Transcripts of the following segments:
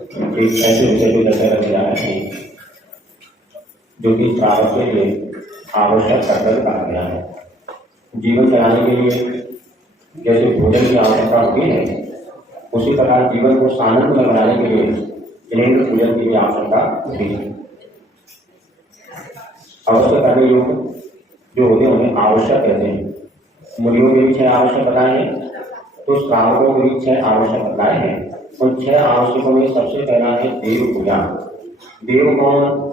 एक ऐसे विषय को लेकर रख रहा है जो कि श्रावक के लिए आवश्यक कर्तव्य कहा गया है। जीवन चलाने के लिए जैसे भोजन की आवश्यकता होती है, उसी प्रकार जीवन को सानंद में बनाने के लिए जिनेंद्र पूजन की भी आवश्यकता होती है। अवश्य करने योग्य जो होते हैं उन्हें आवश्यक कहते हैं। मुनियों के भी 6 आवश्यकताएं हैं, तो श्रावकों के भी 6 आवश्यकताएं हैं। उन 6 आवश्यकों में सबसे पहला है देव पूजा। देव कौन?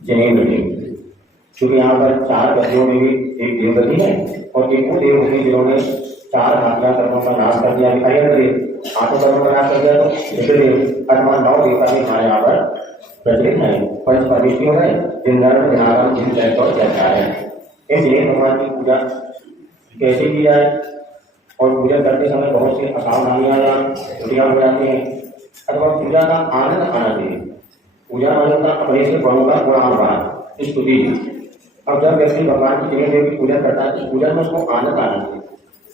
जिनेंद्र देव। क्योंकि यहाँ पर 4 गतियों में भी एक देवगति है और एक वो देव होती जिन्होंने 4 मात्रा कर्मों का नाश कर दिया। आठों कर्मों का नाश कर दिया तो रुद्रदेव अथवा 9 देवता भी हमारे यहाँ पर प्रचलित है। पंच परमेश्वरी हो गए, दिनधर्म दिनाराम जिनचैत और जयकार है। इसलिए भगवान की पूजा कैसे की जाए और पूजा करते समय बहुत सी असावधानियां या त्रुटियां हो जाती हैं अथवा पूजा का आनंद आना चाहिए। पूजा आनंद का अपने से बड़ों का गुणानुवाद स्तुति। अब जब व्यक्ति भगवान की जिनेंद्र देव की पूजा करता है तो पूजा में उसको आनंद आना चाहिए।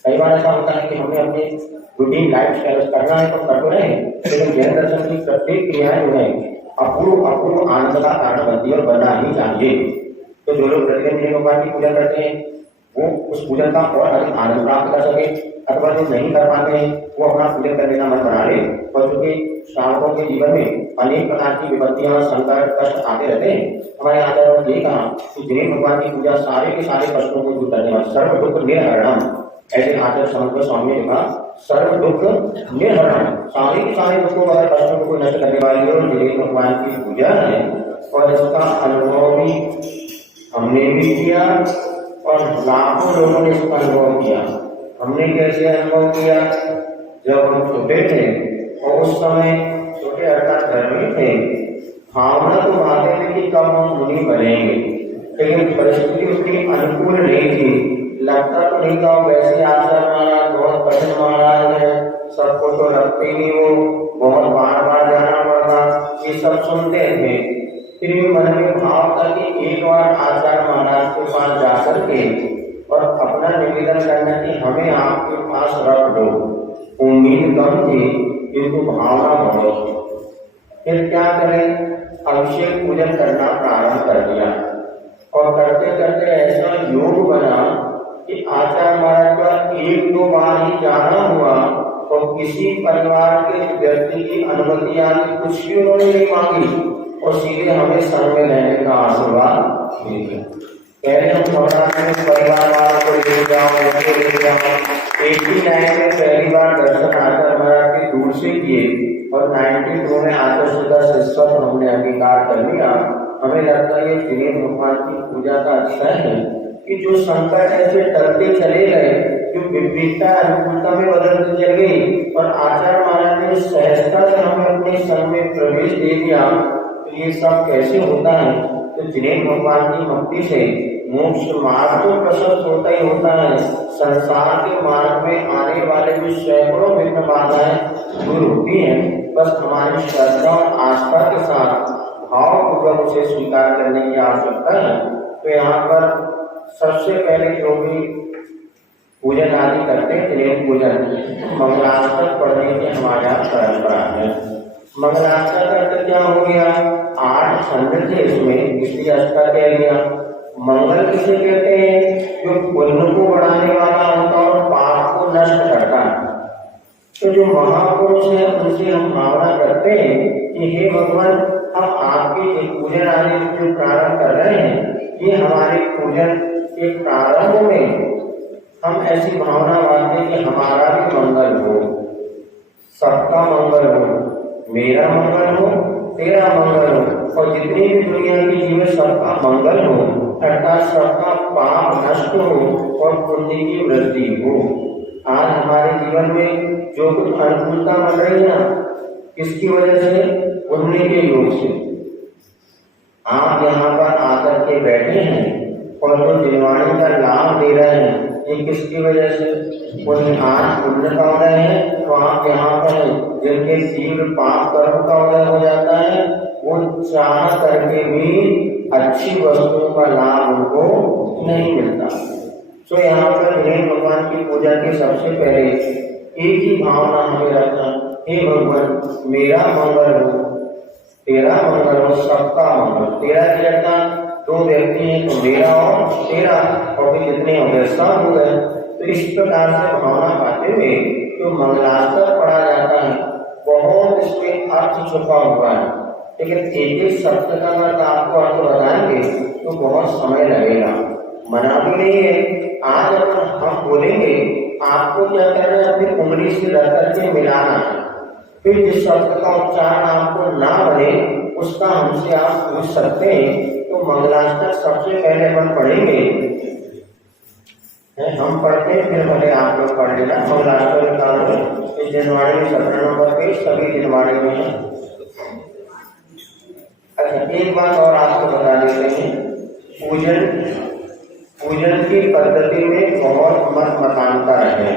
कई बार ऐसा होता है कि हमें अपने रूटीन लाइफ स्टाइल करना है तो कर तो रहे, लेकिन जैन दर्शन की प्रत्येक क्रियाएं जो है अपूर्व आनंद का कारण बनती है और बनना ही चाहिए। तो जो लोग प्रतिदिन जिन भगवान की पूजा करते हैं वो उस पूजन का और अधिक आनंद प्राप्त कर सके, अथवा जो नहीं कर पाते हैं वो अपना पूजन करने का मन बना ले। और चूंकि श्रावकों के जीवन में अनेक प्रकार की विपत्तियां संकट कष्ट आते रहते हैं, हमारे आचार्यों ने ये कहा कि जिन भगवान की पूजा सारे के सारे कष्टों को दूर करने वाली सर्व दुख निर्हरणम, ऐसे आचार्य समग्र स्वामी ने कहा सर्व दुख निर्हरण, सारे के सारे दुखों और कष्टों को नष्ट करने वाली और जिन भगवान की पूजा है। और इसका अनुभव भी हमने भी किया और लाखों लोगों ने इसका अनुभव किया। हमने कैसे अनुभव किया? जब हम छोटे थे और उस समय छोटे अर्थात घर में थे, भावना तो आते थे कि कब हम मुनि बनेंगे, लेकिन परिस्थिति उसकी अनुकूल नहीं थी। लगता तो नहीं था वैसे आचार्य महाराज बहुत कठिन महाराज है, सबको तो रखते नहीं, वो बहुत बार बार जाना पड़ता, ये सब सुनते थे। फिर भी मन में भाव था कि एक बार आचार्य महाराज के पास जाकर के और अपना निवेदन करना कि हमें आपके पास रख दो। उम्मीद कम थी किंतु भावना बहुत थी। फिर क्या करें? अभिषेक पूजन करना प्रारंभ कर दिया और करते करते ऐसा योग बना कि आचार्य महाराज का 1-2 बार ही जाना हुआ और किसी परिवार के व्यक्ति की अनुमति आदि कुछ भी उन्होंने नहीं मांगी और सीधे हमें संग में रहने का आशीर्वाद मिल गया। पहले हम परिवार वालों को ले जाओ। 89 में पहली बार दर्शन आचार्य महाराज के दूर से किए और 92 में आत्मशुद्धा शिष्य हमने अंगीकार कर लिया। हमें लगता है ये जिनेंद्र भगवान की पूजा का अच्छा है कि जो संकट ऐसे टलते चले गए, जो विपरीतता अनुकूलता में बदलती चल गई और आचार्य महाराज ने सहजता से हमें अपने संग में प्रवेश दे दिया। तो ये सब कैसे होता है? तो जिनेंद्र भगवान की भक्ति से मोक्ष मार्ग तो प्रशस्त होता ही होता है, संसार के मार्ग में आने वाले जो सैकड़ों विघ्न बाधाएं दूर होती हैं, बस हमारी श्रद्धा और आस्था के साथ भावपूर्वक उसे स्वीकार करने की आवश्यकता है। तो यहाँ पर सबसे पहले जो भी पूजन आदि करते हैं जिनेंद्र पूजन मंगलाष्टक पढ़ने की हमारे यहाँ परंपरा है। मंगलाष्टक का अर्थ क्या हो गया? 8 छंद थे इसमें, इसलिए अष्टक कह दिया। मंगल किसे कहते हैं? जो पुण्य को बढ़ाने वाला होता है और पाप को नष्ट करता है। तो जो महापुरुष है उनसे हम भावना करते हैं कि हे भगवान, हम आपके पूजन आदि जो प्रारंभ कर रहे हैं, ये हमारे पूजन के प्रारंभ में हम ऐसी भावना मानते हैं कि हमारा भी मंगल हो, सबका मंगल हो, मेरा मंगल हो, तेरा मंगल हो और जितनी भी दुनिया की जीवन सबका मंगल हो, अर्थात सबका पाप नष्ट हो और पुण्य की वृद्धि हो। आज हमारे जीवन में जो कुछ अनुकूलता बन रही है ना, किसकी वजह से? पुण्य के योग से। आप यहाँ पर आकर के बैठे हैं और जो दिनवाणी का लाभ दे रहे हैं, ये किसकी वजह से? आज पुण्य का उदय है तो आप यहाँ पर जिनके तीव्र पाप कर्म का उदय हो जाता है, वो चाह करके भी अच्छी वस्तुओं का लाभ उनको नहीं मिलता। तो यहाँ पर जिनेंद्र भगवान की पूजा के सबसे पहले एक ही भावना हमें रखना हे भगवान मेरा मंगल हो, तेरा मंगल हो, सबका मंगल। तेरा जितना दो व्यक्ति हैं तो मेरा और तेरा, और फिर जितने हो गए सब हो गए। तो इस प्रकार से भावना पाते हुए जो मंगलाचरण पढ़ा जाता है बहुत इसमें अर्थ छुपा हुआ है, लेकिन एक एक शब्द का अगर आपको अर्थ बताएंगे तो बहुत समय लगेगा, मना भी नहीं है। आज अगर हम बोलेंगे आपको क्या करना है, अपनी उंगली से रख करके मिलाना है, फिर जिस शब्द का उच्चारण आपको ना बने उसका हमसे आप पूछ सकते हैं। तो मंगलाचरण सबसे पहले हम पढ़ेंगे, हम पढ़ते हैं फिर पहले आप लोग पढ़ लेना। मंगलाचरण निकालो इस जनवाड़ी में 17 नंबर पे सभी जनवाड़ी में है। अच्छा एक बात और आपको बता देते हैं, पूजन की पद्धति में बहुत मत मतांतर है।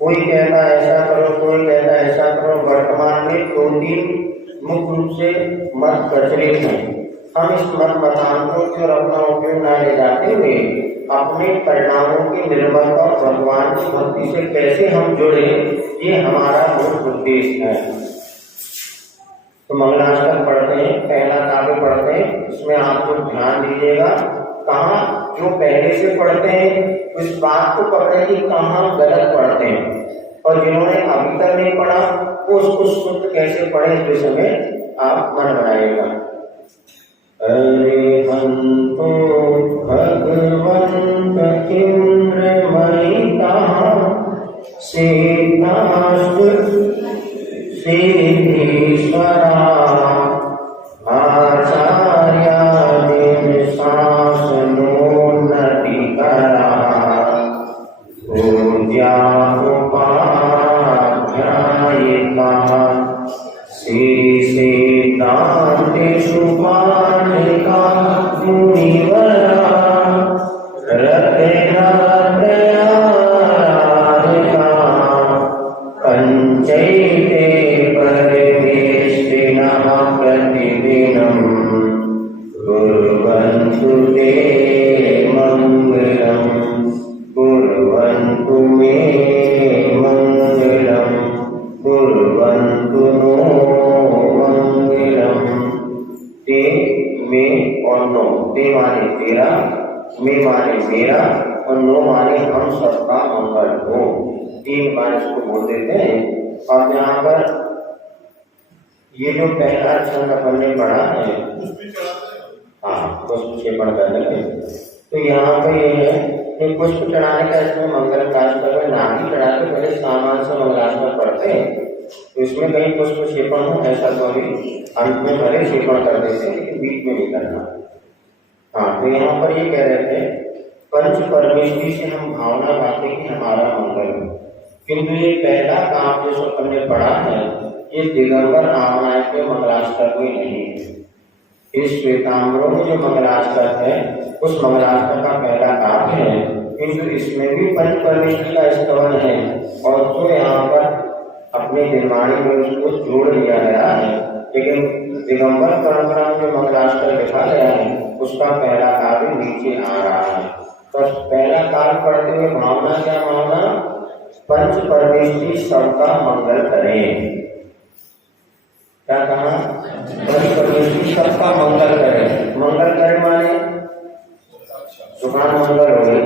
कोई कहता ऐसा करो, कोई कहता ऐसा करो। वर्तमान में 2-3 मुख्य रूप से मत प्रचलित हैं। हम इस मत मतांतरों की और अपना उपयोग न ले जाते हुए अपने परिणामों की निर्मलता और भगवान की भक्ति से कैसे हम जुड़े, ये हमारा मुख्य उद्देश्य है। तो मंगलाचरण पढ़ते हैं, पहला काव्य पढ़ते हैं, इसमें आप लोग ध्यान दीजिएगा। कहाँ जो पहले से पढ़ते हैं उस बात को पकड़े कि कहाँ गलत पढ़ते हैं, और जिन्होंने अभी तक नहीं पढ़ा वो उसको शुद्ध कैसे पढ़े इस विषय में आप मन बनाइएगा। अरे हंतो भगवंत इंद्रमयिता सिद्धीश्वरा आचार्यादीन शासनोन्नति करा पूज्या उपाध्यायिका श्री सिद्धान्तेषु पाणिका मुनिवरा रत्नात्रयाराधिका पंचैते परमेष्टिनः प्रतिदिनं कुर्वन्तु ते मंगलम्, कुर्वन्तु मे मंगलम्, कुर्वन्तु नो मंगलम्। ते में और नो, ते माने तेरा, में माने मेरा, और नो माने हम सबका मंगल हो। 3 बार इसको बोल देते हैं। और यहाँ पर ये जो पहला छंद अपन ने पढ़ा है, हाँ पुष्प क्षेपण करने के, तो यहाँ पे ये है कि पुष्प चढ़ाने का इसमें मंगल काज कर नाभि चढ़ा के पहले सामान से मंगलाचरण पढ़ते हैं। तो इसमें कहीं पुष्प क्षेपण हो ऐसा तो अभी अंत में भले क्षेपण कर देते हैं, लेकिन बीच में नहीं करना। हाँ तो यहाँ पर ये कह रहे थे पंच परमेश्वरी से हम भावना पाते कि हमारा मंगल हो, किंतु ये पहला काम जो अपन ने पढ़ा है ये दिगंबर रामनाय के मंगलाचरण में नहीं है। इस श्वेतांबरों में जो मंगलाचरण है उस मंगलाचरण का पहला काव्य है, किंतु इसमें भी पंच परमेश्वरी का स्तवन है, और जो यहाँ पर अपने निर्माणी में उसको जोड़ लिया गया है। लेकिन दिगंबर परंपरा में जो मंगलाचरण लिखा गया है उसका पहला काव्य नीचे आ रहा है। तो पहला काव्य पढ़ते हुए भावना क्या भावना, पंच परमेश्वरी सबका मंगल करें। क्या कहा, पंच परमेश्वरी सबका मंगल करें। मंगल करें माने दुकान मंगल हो गई,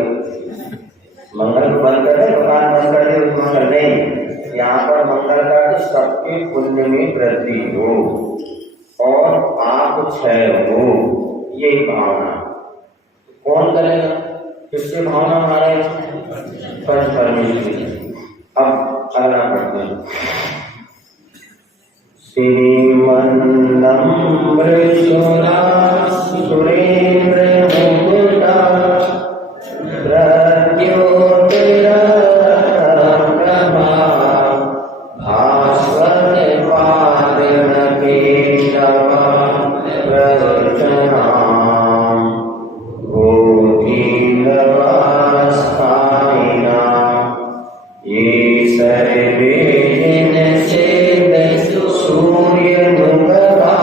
मंगल बंद करे दुकान बंद कर दे मंगल नहीं। यहाँ पर मंगल का सबके पुण्य में वृद्धि हो और आप क्षय हो, ये भावना कौन करेगा, किससे भावना हमारे पंच परमेश्वरी। अब अगला पढ़ते हैं। श्रीमन्नं मृषुला सुरेन्द्र मुकुटा प्रद्योतिरा सूर्य नुगरा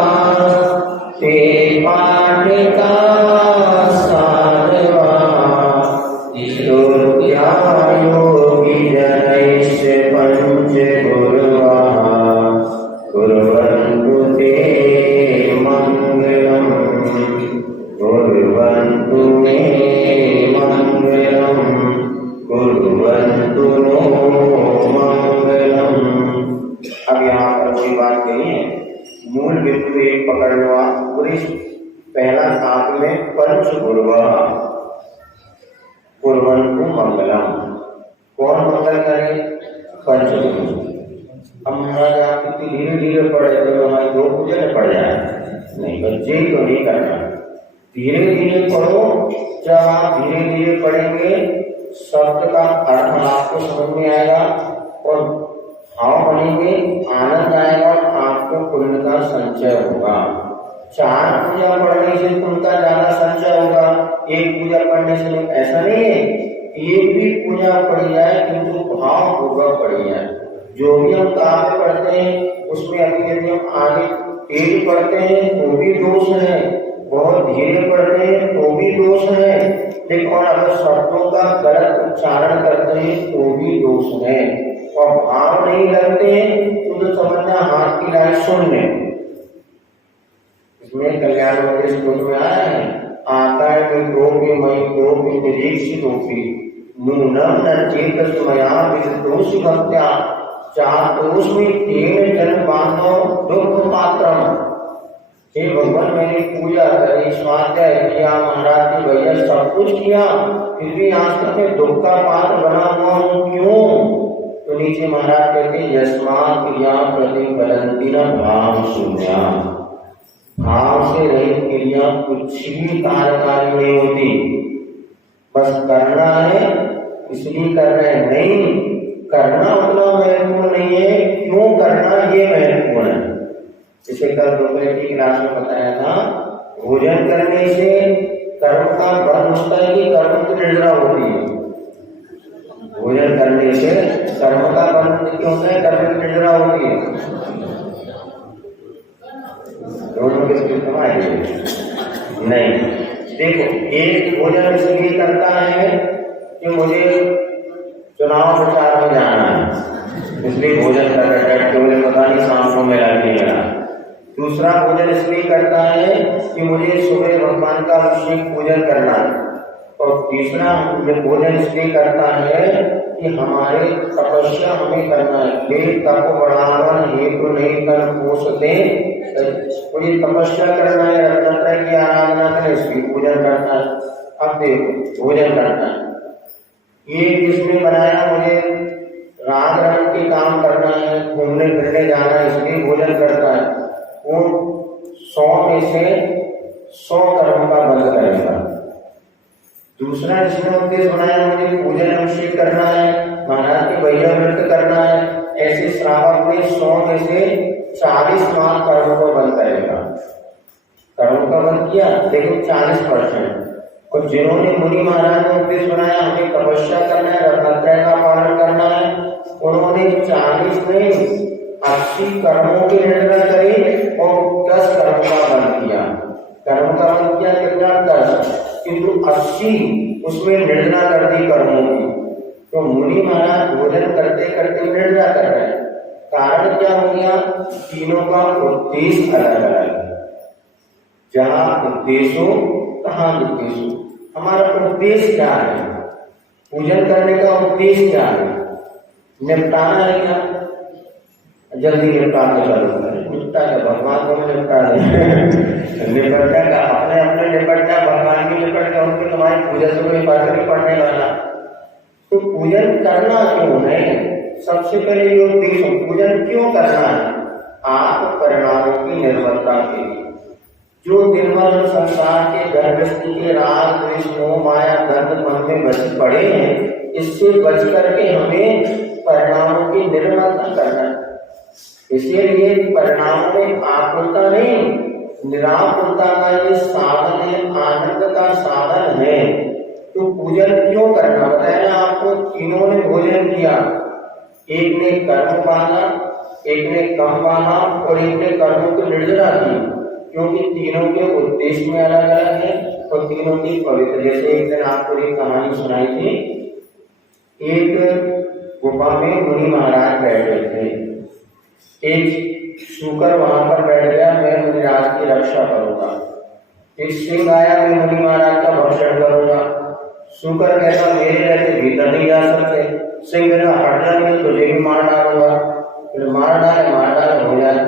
ते पाटिका बात कही है, मूल बिंदु एक पकड़वा पूरी पहला काव्य में पंच कुर्वन्तु मंगलम। कौन मंगल करे? पंचगुरु। अब महाराज आप इतनी धीरे धीरे पढ़े तो हमारी 2 पूजा में पड़ जाए, नहीं बच्चे तो नहीं करना, धीरे धीरे पढ़ो। जब आप धीरे धीरे पढ़ेंगे शब्द का अर्थ आपको समझ में आएगा और भाव बनेंगे, आनंद आएगा और आपको पुण्य का संचय होगा। 4 पूजा पढ़ने से पुण्य का ज्यादा संचय होगा, 1 पूजा पढ़ने से नहीं। ऐसा नहीं है, एक भी पूजा पढ़ी जाए किंतु भाव पूर्वक पढ़ी जाए। जो भी हम काव्य पढ़ते हैं उसमें अभी यदि हम आगे तेज पढ़ते हैं तो भी दोष है, बहुत धीरे पढ़ते हैं तो भी दोष है, लेकिन और अगर शब्दों का गलत उच्चारण करते हैं तो भी दोष है, और भाव नहीं लगते तो समझना हाथ की लाइन सुन ले। इसमें कल्याण वाले श्लोक में आया है, आकार में गोपी मई गोपी निरीक्षित होती नूनम न चेत सुमया विदोष भक्त्या चातोष्मी तेन जन बांधव दुख पात्रम। हे भगवान, मैंने पूजा करी, स्वाध्याय किया, महाराज की भैया सब कुछ किया, फिर भी आज तक मैं दुख का पात्र बना हुआ हूँ, क्यों? तो नीचे महाराज कहते यस्मात् क्रिया प्रतिफलन्ति न भाव शून्या। भाव से रहित क्रिया कुछ भी कार्यकारी नहीं होती, बस करना है इसलिए कर रहे हैं, नहीं करना उतना महत्वपूर्ण नहीं है, क्यों करना ये महत्वपूर्ण है। जैसे कल दोपहर की क्लास में बताया था, भोजन करने से कर्म का बंध होता है कि कर्म की निर्जरा होती है? भोजन करने से कर्म का बंध क्यों होता है? कर्म की निर्जरा होती है। दोनों के नहीं, देखो एक भोजन इसलिए करता है कि मुझे चुनाव प्रचार में जाना है, इसलिए भोजन कर रहा है कि मुझे पता नहीं शाम को मेला नहीं लगा। दूसरा भोजन इसलिए करता है कि मुझे सुबह भगवान का अभिषेक पूजन करना है, और तीसरा भोजन इसलिए करता है कि हमारे तपस्या हमें करना है। वेद तप बढ़ावन हेतु नहीं कर पोषते, मुझे तपस्या करना है, रत्नात्रय की आराधना करें, इसलिए पूजन करना है। अब देखो भोजन करना है, ये किसने बनाया? मुझे राग रंग के काम करना है, घूमने फिरने जाना है, इसलिए भोजन करता है। वो 100 में से 100 कर्म का बंध करेगा। दूसरा जिसने उद्देश्य बनाया, मुझे पूजन अभिषेक करना है, महाराज की भैया व्रत करना है, ऐसे श्रावक में 100 में से 40 माह कर्म को बंद करेगा। कर्म का बंद किया लेकिन 40%। और जिन्होंने मुनि महाराज ने उद्देश्य बनाया हमें तपस्या करना है, रत्नात्रय का पालन करना है, उन्होंने 40 में 80 कर्मों की निर्णय करी और 10 कर्म का बंद किया। कर्म का बंद किया कितना? 10, किंतु 80 उसमें निर्णय कर दी कर्मों की। तो मुनि महाराज भोजन करते करते निर्णय कर रहे हैं। कारण क्या हो गया? तीनों का उद्देश्य अलग अलग है। जहाँ उद्देश्य हो कहाँ उद्देश्य हो, हमारा उद्देश्य क्या है? पूजन करने का उद्देश्य क्या है? निपटाना है क्या? जल्दी निपटा के चालू करें, निपटा के भगवान को निपटा दें निपटा का अपने अपने निपटना, भगवान की निपटना, उनकी तुम्हारी पूजा से कोई फर्क नहीं पड़ने वाला। तो पूजन करना क्यों है? सबसे पहले ये उद्देश्य, पूजन क्यों करना है? आप परिणामों की निर्भरता के लिए। जो निर्मल संसार के गर्भस्थी के राग द्वेष मोह माया गंध मन में बच पड़े हैं, इससे बच करके हमें परिणामों की निर्मलता करना है। इसीलिए परिणामों में आकुलता नहीं, निराकुलता का ये साधन है, आनंद का साधन है। तो पूजन क्यों करना? बताया आपको, तीनों ने भोजन किया, एक ने कर्म पाला, एक ने कम पाला और एक ने कर्मों की निर्जरा की, क्योंकि तीनों के उद्देश्य में अलग अलग है और तीनों की पवित्र। जैसे एक दिन आपको एक कहानी सुनाई थी, एक गुफा में मुनि महाराज बैठे थे, एक शूकर वहां पर बैठ गया, मैं मुनिराज की रक्षा करूंगा। एक सिंह आया, मैं मुनि महाराज का भक्षण करूंगा। शूकर कहता मेरे रहते भीतर नहीं जा सकते। सिंह कहता हट जाएंगे तुझे भी मार डालूंगा। फिर मार डाले हो जाए।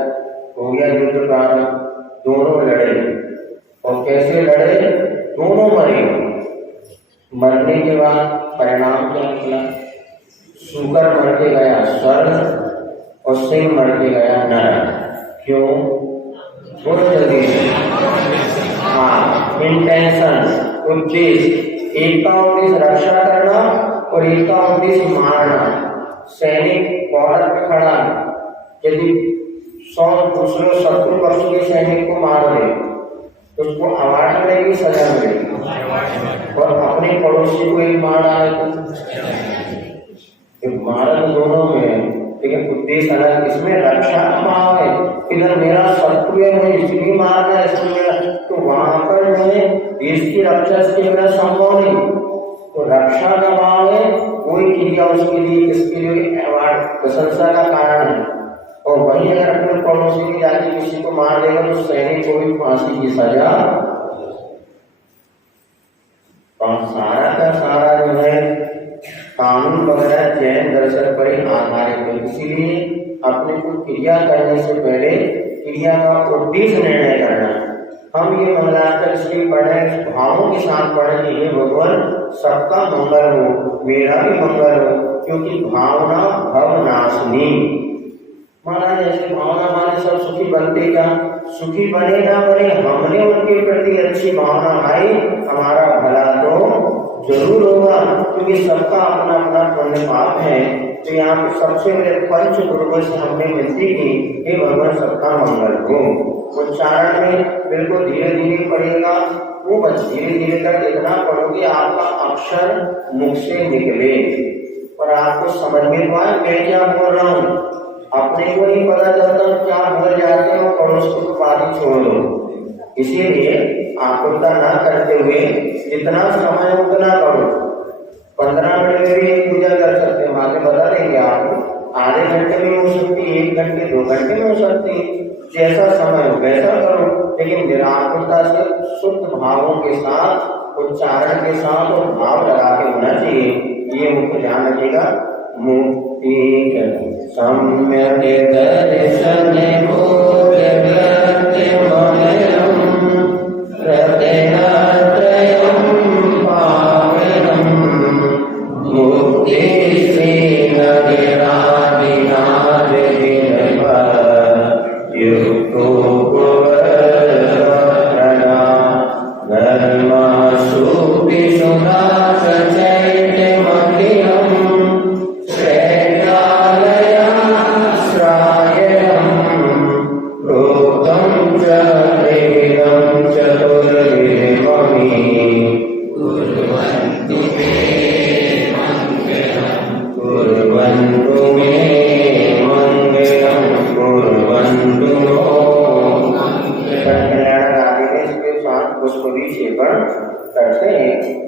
मरने के बाद परिणाम क्या निकला? शुकर मर के गया स्वर्ग और सिंह मर के गया नरक। क्यों? हाँ, इंटेंशन, उद्देश्य, एक का उद्देश्य रक्षा करना और एक का उद्देश्य मारना। सैनिक बॉर्डर पे खड़ा है, यदि 100 दूसरे शत्रु पक्ष के सैनिक को मार दे तो उसको अवार्ड मिलेगी, सजा मिलेगी। और अपने पड़ोसी को एक मार डाले तो मारक दोनों में, लेकिन उद्देश्य अलग। इसमें रक्षा का भाव है, इधर मेरा शत्रु है, मुझे इसलिए मारना है, इसलिए, तो वहां पर जो है देश की रक्षा इसके बिना संभव नहीं। तो रक्षा का भाव है, कोई क्रिया उसके लिए, किसके लिए अवार्ड, प्रशंसा का कारण है। और वही अगर अपने पड़ोसी की जाके किसी को मार देगा तो सैनिक को भी फांसी की सजा। और सारा का सारा जो है कानून वगैरह जैन दर्शन पर ही आधारित है। इसीलिए अपने को क्रिया करने से पहले क्रिया का उद्देश्य निर्णय करना। हम ये मंगलाचरण इसलिए पढ़े, भावों के साथ पढ़े कि हे भगवान सबका मंगल हो, मेरा भी मंगल हो, क्योंकि भावना भवनाशिनी। माना जैसे भावना माने सब सुखी बनते, क्या सुखी बने ना बने, हमने उनके प्रति अच्छी भावना आई, हमारा भला तो जरूर होगा, क्योंकि सबका अपना अपना पुण्य पाप है। तो यहाँ पे सबसे बड़े पंच गुरु से हमने विनती की, हे भगवान सबका मंगल हो। उच्चारण में बिल्कुल धीरे धीरे पड़ेगा, वो बस धीरे धीरे कर इतना पढ़ोगे आपका अक्षर मुख से निकले और आपको समझ में पाए मैं क्या बोल रहा हूँ। अपने को नहीं पता चलता क्या भूल जाते हो, पड़ोस को बात छोड़ दो। इसीलिए आकुलता ना करते हुए जितना समय उतना करो। 15 मिनट में भी एक पूजा कर सकते हैं, आगे बता देंगे आपको। आधे घंटे में हो सकती है, 1 घंटे 2 घंटे में हो सकती है, जैसा समय हो वैसा करो, लेकिन निराकुलता से शुद्ध भावों के साथ, उच्चारण के साथ और भाव लगा के होना चाहिए। ये मुख्य ध्यान रखिएगा। मुक्ति सम्यक दर्शन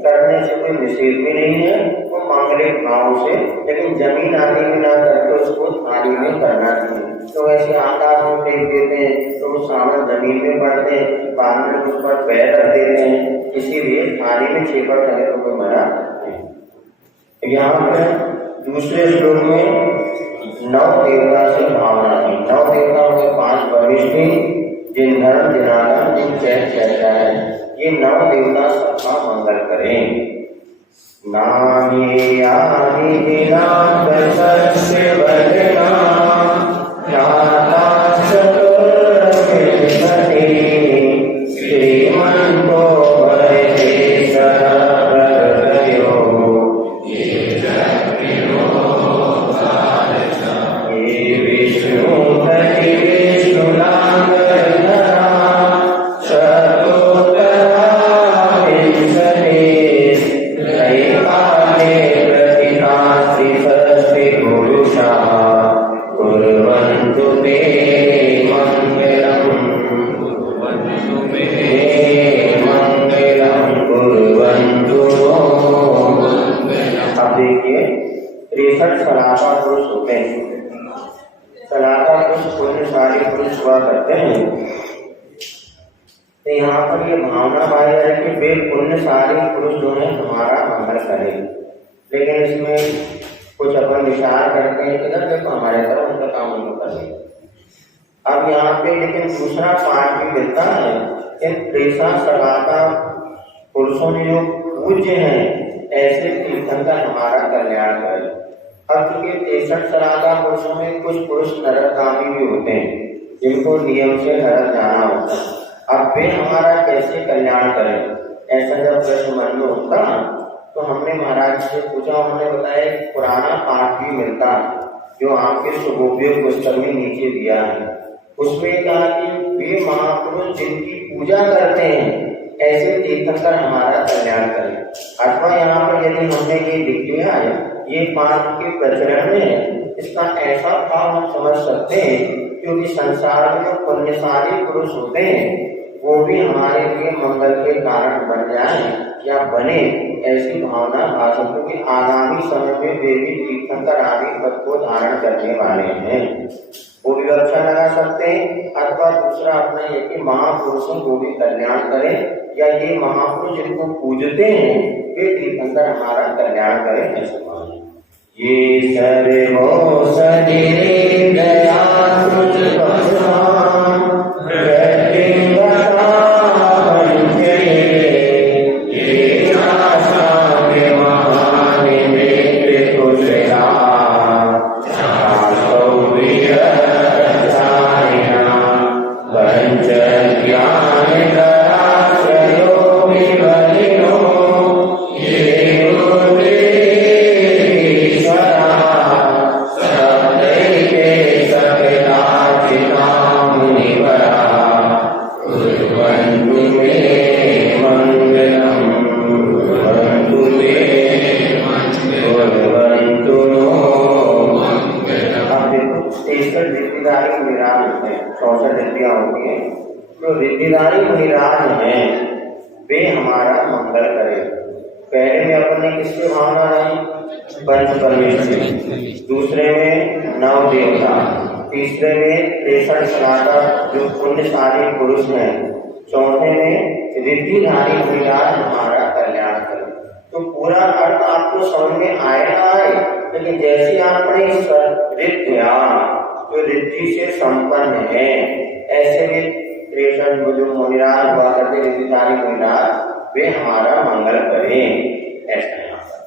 करने से कोई निषेध भी नहीं है, वो मांगलिक भाव से, लेकिन जमीन आदि में ना करके उसको थाली में करना चाहिए। तो ऐसे आकाश में फेंक देते हैं तो वो सामान जमीन में पड़ते हैं, बाद में उस पर पैर रख देते हैं, इसीलिए थाली में छेपड़ करे तो कोई मना नहीं। यहाँ पे दूसरे श्लोक में 9 देवता से भावना थी। 9 देवताओं के 5 वरिष्ठ, जिन धर्म जिनागम जिन चैत चर्चा है, ये 9 देवता सबका मंगल करें। नामी आदि बिना दशस्य वदना राधा चतुर्विंशति श्रीमन्तो वरदे सरप्रदयो ये विष्णु पति विष्णुलांगधरा करते हैं। तो यहाँ पर ये भावना पाई जा रही है कि वे पुण्यशाली पुरुष जो है हमारा मंगल करें, लेकिन इसमें कुछ अपन विचार करते हैं इधर देखो हमारे तरफ उनका काम उनको करें। अब यहाँ पे लेकिन दूसरा पाठ भी मिलता है कि प्रेषा सगाता पुरुषों में जो पूज्य हैं ऐसे तीर्थंकर हमारा कल्याण करें। अब चूंकि 63 सलाहकार पुरुषों में कुछ पुरुष नरकगामी भी होते हैं, जिनको नियम से नरक जाना होता है। अब वे हमारा कैसे कल्याण करें, ऐसा जब प्रश्न मन में होता तो हमने महाराज से पूछा। उन्होंने बताया पुराना पाठ भी मिलता जो आपके सुगोप्योग पुस्तक में नीचे दिया है। उसमें कहा कि वे महापुरुष जिनकी पूजा करते हैं ऐसे तीर्थंकर हमारा कल्याण करें। अथवा यहाँ पर यदि हमने ये लिख लिया है ये पाठ के प्रचलन में, इसका ऐसा भाव हम समझ सकते हैं क्योंकि संसार में जो पुण्यशाली पुरुष होते हैं वो भी हमारे लिए मंगल के कारण बन जाए या बने, ऐसी भावना भाषा, क्योंकि आगामी समय में वे भी तीर्थंकर आदि पद को धारण करने वाले हैं। वो भी रक्षा लगा सकते हैं। अथवा दूसरा अपना ये कि महापुरुषों को भी कल्याण करें या ये महापुरुष जिनको पूजते हैं वे तीर्थंकर हमारा कल्याण करें, ऐसे माने। ये सर्वो सजीव दया तुझ बख्शाम रिद्धिदारी मुनिराज हैं वे हमारा मंगल करें। पहले में अपने किसकी भावना रही, पंच परमेश्वर, दूसरे में नव देवता, तीसरे में 63 सलाहकार जो पुण्यशाली पुरुष हैं, चौथे में रिद्धिधारी मुनिराज हमारा कल्याण करें। तो पूरा अर्थ आपको समझ में आए ना आए, लेकिन जैसे आपने रिद्धिया जो रिद्धि से संपन्न है ऐसे में कृष्ण जो मुनिराज हुआ करते रिद्धिधारी मुनिराज वे हमारा मंगल करें, ऐसा यहाँ पर।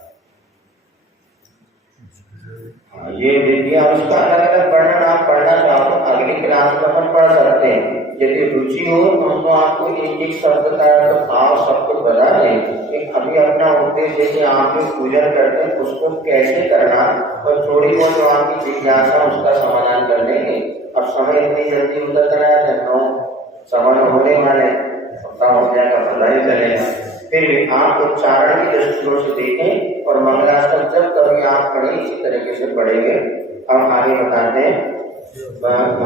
ये विद्या उसका अलग अलग वर्णन आप पढ़ना चाहो तो अगली क्लास में अपन पढ़ सकते हैं। यदि रुचि हो तो हम तो आपको एक एक शब्द का भाव सबको बता दें कि अभी अपना उद्देश्य जैसे आप जो पूजन करते हैं उसको कैसे करना और थोड़ी बहुत जो आपकी जिज्ञासा उसका समाधान कर लेंगे। अब समय इतनी जल्दी उतर चला है, समझ होने वाले का पता ही चलेगा। फिर भी आप उच्चारण की दृष्टियों से देखें और मंगलाष्टक जब कभी आप पढ़े इसी तरीके से पढ़ेंगे। अब आगे बताते हैं अब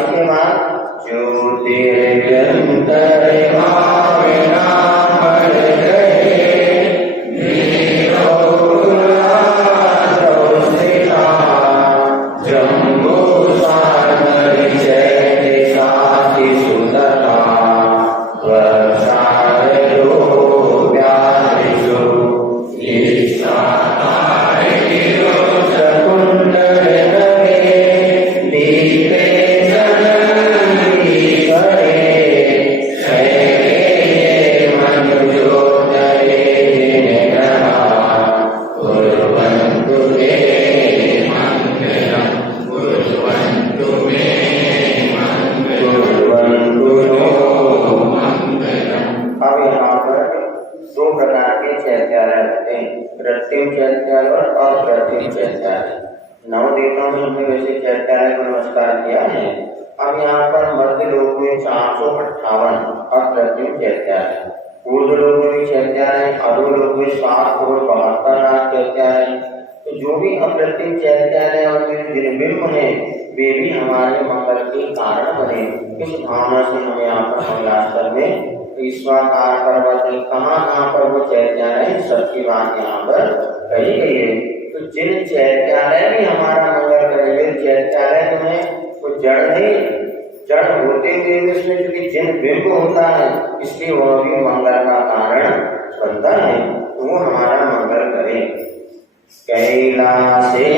उसके बाद अब यहाँ पर मध्य लोक में 458 अप्रतिम चैत्या है, ऊर्ध लोक में चैत्या है, अधो लोक में 772 चैत्या है। तो जो भी अप्रतिम चैत्या है और जिन बिंब है वे भी हमारे मंगल के कारण बने। इस भावना से हमें यहाँ पर मंगलाष्टक में ईश्वरकार पर्वत कहाँ पर वो चैत्या है सबकी बात यहाँ पर कही गई है। तो जिन चैत्यालय भी हमारा मंगल करेंगे, चैत्यालय जो है वो जड़ नहीं, जड़ होते हुए इसमें क्योंकि जिन बिंब होता है इसलिए वह भी मंगल का कारण बनता है, तो वो हमारा मंगल करे। कैलासे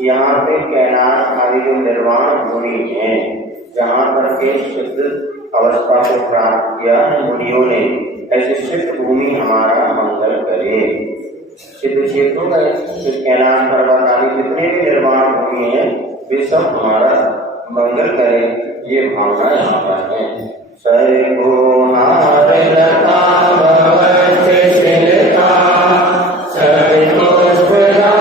यहाँ पे कैलाश आदि जो निर्वाण भूमि है, जहाँ पर के सिद्ध अवस्था को प्राप्त किया है मुनियों ने, ऐसे सिद्ध भूमि हमारा मंगल करे। सिद्ध क्षेत्रों का कैलाश पर्वत आदि जितने भी निर्वाण भूमि है वे सब हमारा मंगल करे, ये भावना यहाँ पर है। सर्वो नारदता भवति सिरता सर्वोस्पदा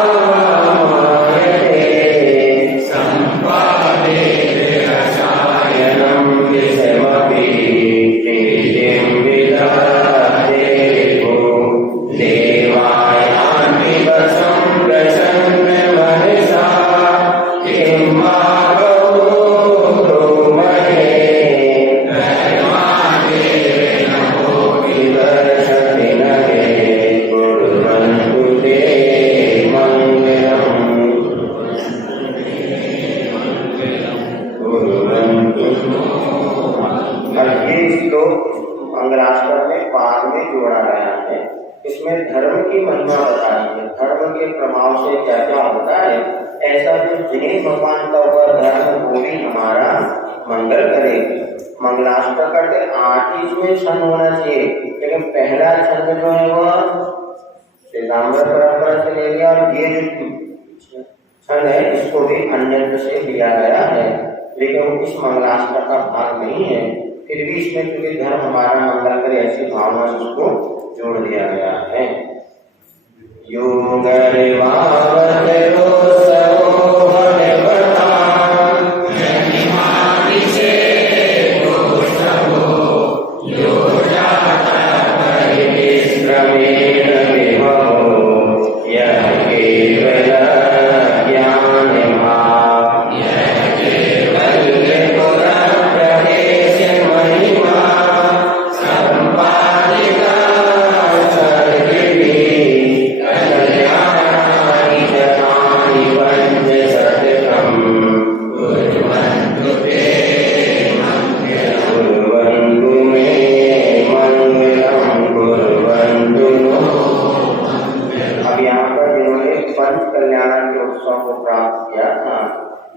मंगलाष्टक में बाद में जोड़ा गया है। इसमें धर्म की महिमा बताई है, धर्म के प्रभाव से क्या क्या होता है, ऐसा जो जिन्हें भगवान का हुआ धर्म वो भी हमारा मंगल करे। मंगलाष्टक करके 8 ही इसमें छंद होना चाहिए, लेकिन पहला छंद जो है वह श्वेतांबर परंपरा से ले लिया, और ये जो छंद है इसको भी अन्यत्र से लिया गया है, लेकिन वो इस मंगलाष्टक का भाग नहीं है। फिर भी इसमें क्योंकि धर्म हमारा मंगल करे ऐसी भावना से उसको जोड़ दिया गया है। योग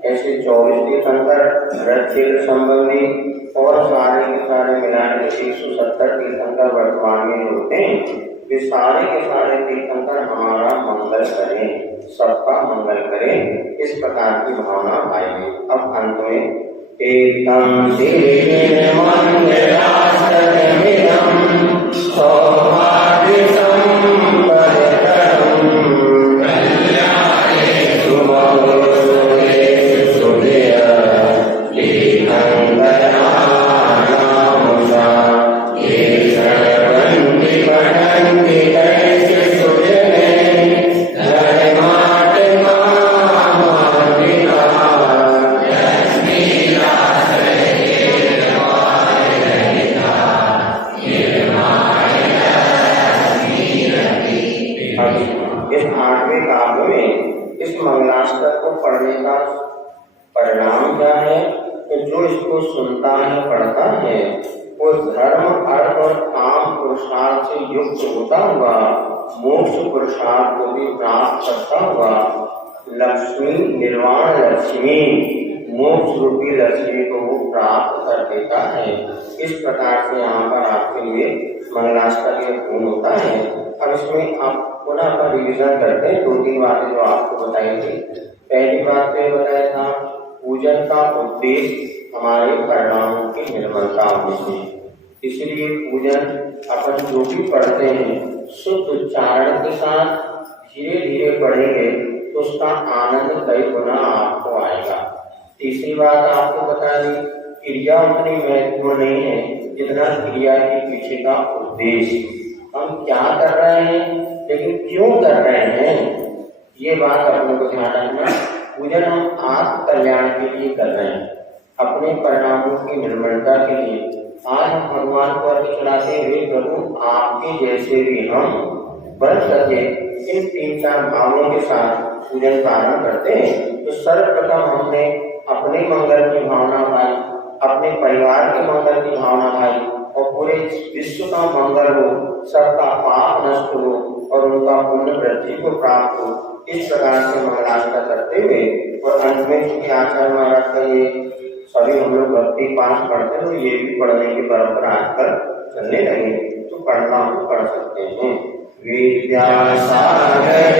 ऐसे 24 तीर्थंकर रथ क्षेत्र संबंधी और सारे के सारे मिलाने 170 तीर्थंकर वर्तमान में होते हैं। वे सारे के सारे तीर्थंकर हमारा मंगल करें, सबका मंगल करें, इस प्रकार की भावना आएगी। अब अंत में एकदम इस 8वें काव्य में इस मंगलाष्टक को पढ़ने का परिणाम क्या है कि जो इसको सुनता है पढ़ता है वो धर्म अर्थ और काम पुरुषार्थ से युक्त होता हुआ मोक्ष पुरुषार्थ को भी प्राप्त करता हुआ लक्ष्मी निर्वाण लक्ष्मी मोक्ष रूपी लक्ष्मी को वो प्राप्त कर देता है। इस प्रकार से यहाँ पर आपके लिए मंगलाष्टक ये पूर्ण होता है। अब इसमें आप पुनः अपना रिविजन करते हैं, 2-3 बातें जो आपको बताई थी। पहली बात तो ये बताया था पूजन का उद्देश्य हमारे परिणामों की निर्मलता होनी चाहिए, इसलिए पूजन अपन जो भी पढ़ते हैं शुद्ध उच्चारण के साथ धीरे धीरे पढ़ेंगे तो उसका आनंद कई गुना आपको आएगा। तीसरी बात आपको बता दी, क्रिया उतनी महत्वपूर्ण नहीं है जितना क्रिया के पीछे का उद्देश्य, हम क्या कर रहे हैं लेकिन क्यों कर रहे हैं, ये बात अपने को ध्यान रखना। पूजन हम आत्म कल्याण के लिए कर रहे हैं, अपने परिणामों की निर्मलता के लिए। आज हम भगवान को अर्घ्य चढ़ाते हुए प्रभु आपके जैसे भी हम बन सके, इन 3-4 भावों के साथ पूजन प्रारंभ करते हैं। तो सर्वप्रथम हमने अपने मंगल की भावना पाई, अपने परिवार के मंगल की भावना पाई और पूरे विश्व का मंगल हो, सबका पाप नष्ट हो और उनका पुण्य वृद्धि को प्राप्त हो, इस प्रकार से मंगलाचरण करते हुए और अंत में चूंकि आचार्य महाराज का ये सभी हम लोग भक्ति पाठ पढ़ते हैं, तो ये भी पढ़ने की परंपरा आजकल चलने लगी, तो पढ़ना हम पढ़ सकते हैं। विद्यासागर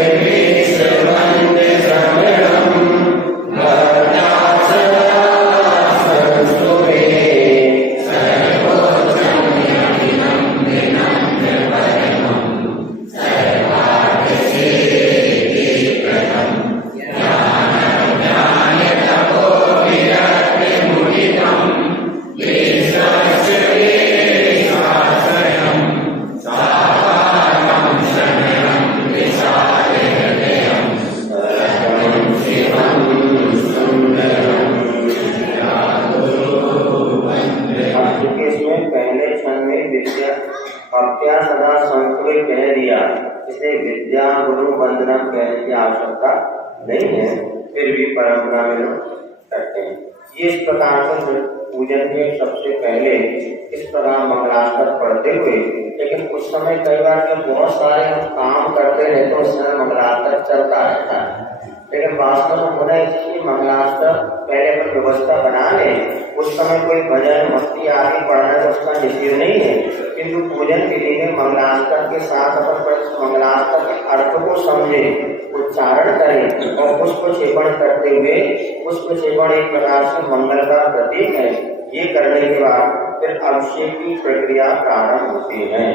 भक्त्या सदा संकुल कह दिया, इसलिए विद्या गुरु वंदना कहने की आवश्यकता नहीं है, फिर भी परंपरा में लोग करते हैं। ये इस प्रकार से पूजन में सबसे पहले इस प्रकार मंगलाचरण पढ़ते हुए, लेकिन उस समय कई बार जब बहुत सारे हम काम करते रहे तो उस समय मंगलाचरण चलता रहता है, लेकिन वास्तव में होना इसकी मंगलाचरण पहले अपन व्यवस्था बना ले, उस समय कोई भजन भक्ति आगे पढ़ना है उसका निषेध नहीं है, किंतु पूजन के लिए मंगलाचरण के साथ अपन मंगलाचरण के अर्थ को समझे, उच्चारण करें और पुष्प छेपण करते हुए, पुष्प छेपण एक प्रकार से मंगल का प्रतीक है, ये करने के बाद फिर अभिषेक की प्रक्रिया प्रारंभ होती है।